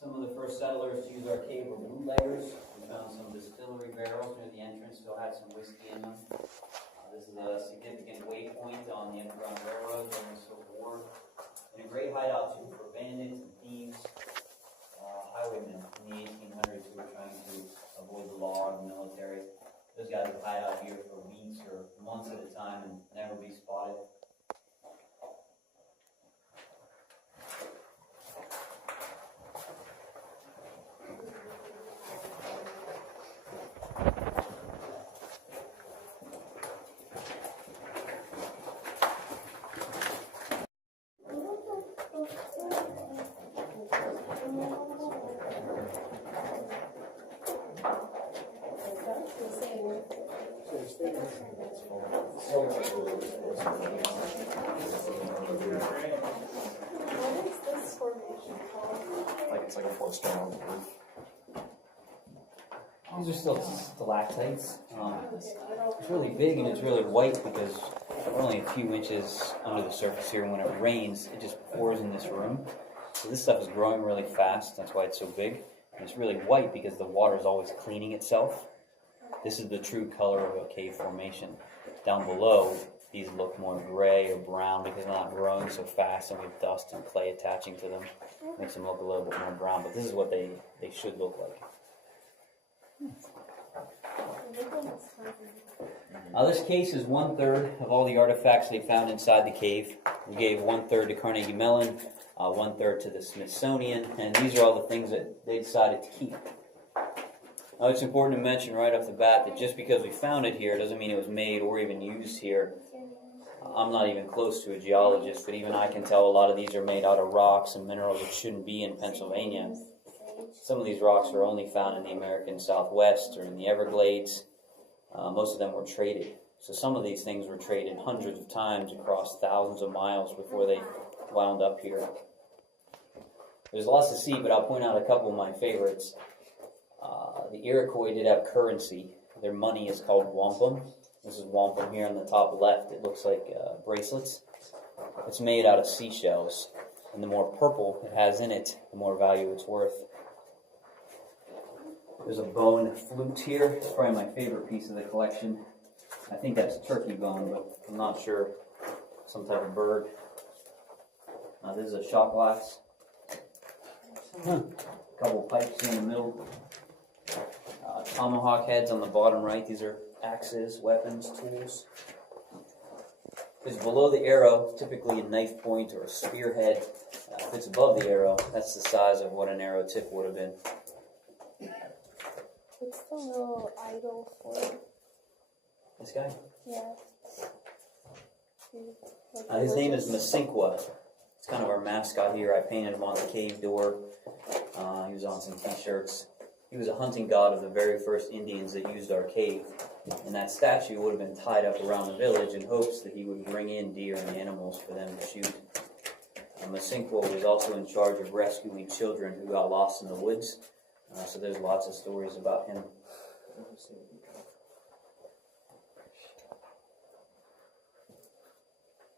Some of the first settlers to use our cave were bootleggers. We found some distillery barrels near the entrance, still had some whiskey in them. This is a significant waypoint on the Underground Railroad during the Civil War. And a great hideout too for bandits and thieves, highwaymen in the 1800s who were trying to avoid the law or the military. Those guys would hide out here for weeks or months at a time and never be spotted. It's like a 4-stone on the roof. These are still stalactites. It's really big and it's really white because we're only a few inches under the surface here. When it rains, it just pours in this room. So this stuff is growing really fast. That's why it's so big. And it's really white because the water is always cleaning itself. This is the true color of a cave formation. Down below, these look more gray or brown because they're not growing so fast and we have dust and clay attaching to them. Makes them look a little bit more brown, but this is what they should look like. This case is 1/3 of all the artifacts they found inside the cave. We gave 1/3 to Carnegie Mellon, 1/3 to the Smithsonian, and these are all the things that they decided to keep. Now, it's important to mention right off the bat that just because we found it here doesn't mean it was made or even used here. I'm not even close to a geologist, but even I can tell a lot of these are made out of rocks and minerals that shouldn't be in Pennsylvania. Some of these rocks are only found in the American Southwest or in the Everglades. Most of them were traded. So some of these things were traded hundreds of times across thousands of miles before they wound up here. There's lots to see, but I'll point out a couple of my favorites. The Iroquois did have currency. Their money is called wampum. This is wampum here on the top left. It looks like bracelets. It's made out of seashells. And the more purple it has in it, the more value it's worth. There's a bone flute here. It's probably my favorite piece of the collection. I think that's turkey bone, but I'm not sure. Some type of bird. This is a shot glass. A couple pipes here in the middle. Tomahawk heads on the bottom right. These are axes, weapons, tools. It's below the arrow, typically a knife point or a spearhead. If it's above the arrow, that's the size of what an arrow tip would have been. What's the little idol for? This guy? Yeah. His name is Masinqua. It's kind of our mascot here. I painted him on the cave door. He was on some t-shirts. He was a hunting god of the very first Indians that used our cave. And that statue would have been tied up around the village in hopes that he would bring in deer and animals for them to shoot. Masinqua was also in charge of rescuing children who got lost in the woods. So there's lots of stories about him.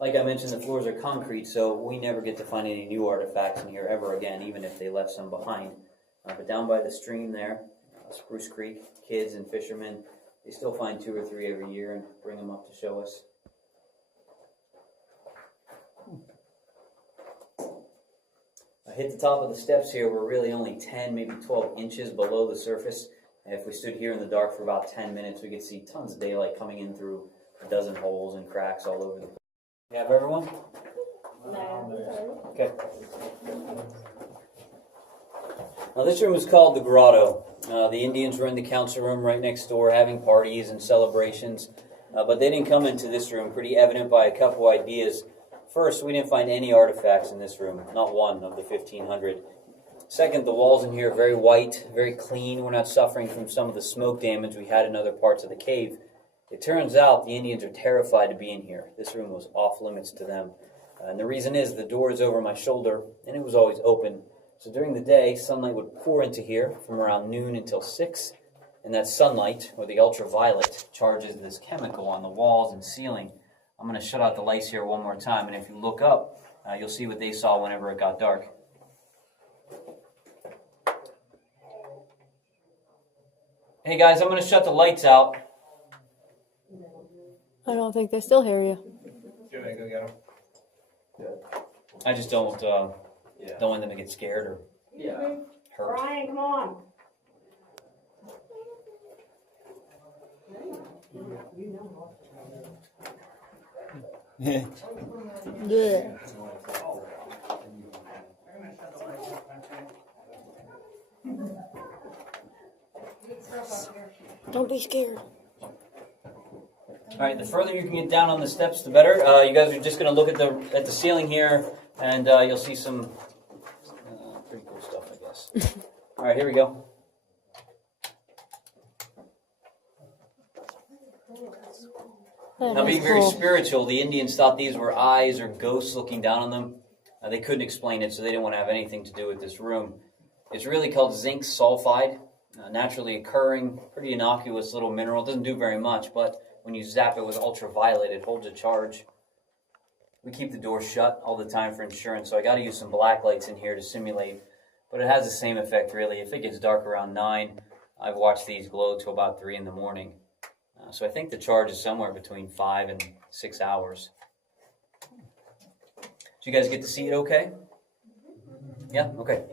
Like I mentioned, the floors are concrete, so we never get to find any new artifacts in here ever again, even if they left some behind. But down by the stream there, Spruce Creek, kids and fishermen, they still find 2 or 3 every year and bring them up to show us. I hit the top of the steps here. We're really only 10, maybe 12 inches below the surface. And if we stood here in the dark for about 10 minutes, we could see tons of daylight coming in through a dozen holes and cracks all over the place. You have everyone? Okay. Now this room is called the Grotto. The Indians were in the council room right next door having parties and celebrations. But they didn't come into this room, pretty evident by a couple ideas. First, we didn't find any artifacts in this room, not one of the 1,500. Second, the walls in here are very white, very clean. We're not suffering from some of the smoke damage we had in other parts of the cave. It turns out the Indians are terrified to be in here. This room was off limits to them. And the reason is the door is over my shoulder, and it was always open. So during the day, sunlight would pour into here from around noon until 6. And that sunlight, or the ultraviolet, charges this chemical on the walls and ceiling. I'm going to shut out the lights here one more time, and if you look up, you'll see what they saw whenever it got dark. Hey guys, I'm gonna shut the lights out. I don't think they still hear you. Do you want me to go get them? I just don't want them to get scared or hurt. Brian, come on. Blech. Don't be scared. All right, the further you can get down on the steps, the better. You guys are just going to look at the ceiling here, and you'll see some pretty cool stuff, I guess. All right, here we go. Now, being very spiritual, the Indians thought these were eyes or ghosts looking down on them. They couldn't explain it, so they didn't want to have anything to do with this room. It's really called zinc sulfide, naturally occurring, pretty innocuous little mineral. It doesn't do very much, but when you zap it with ultraviolet, it holds a charge. We keep the door shut all the time for insurance, so I got to use some black lights in here to simulate. But it has the same effect, really. If it gets dark around 9, I've watched these glow till about 3 in the morning. So I think the charge is somewhere between 5 and 6 hours. Did you guys get to see it okay? Yeah? Okay.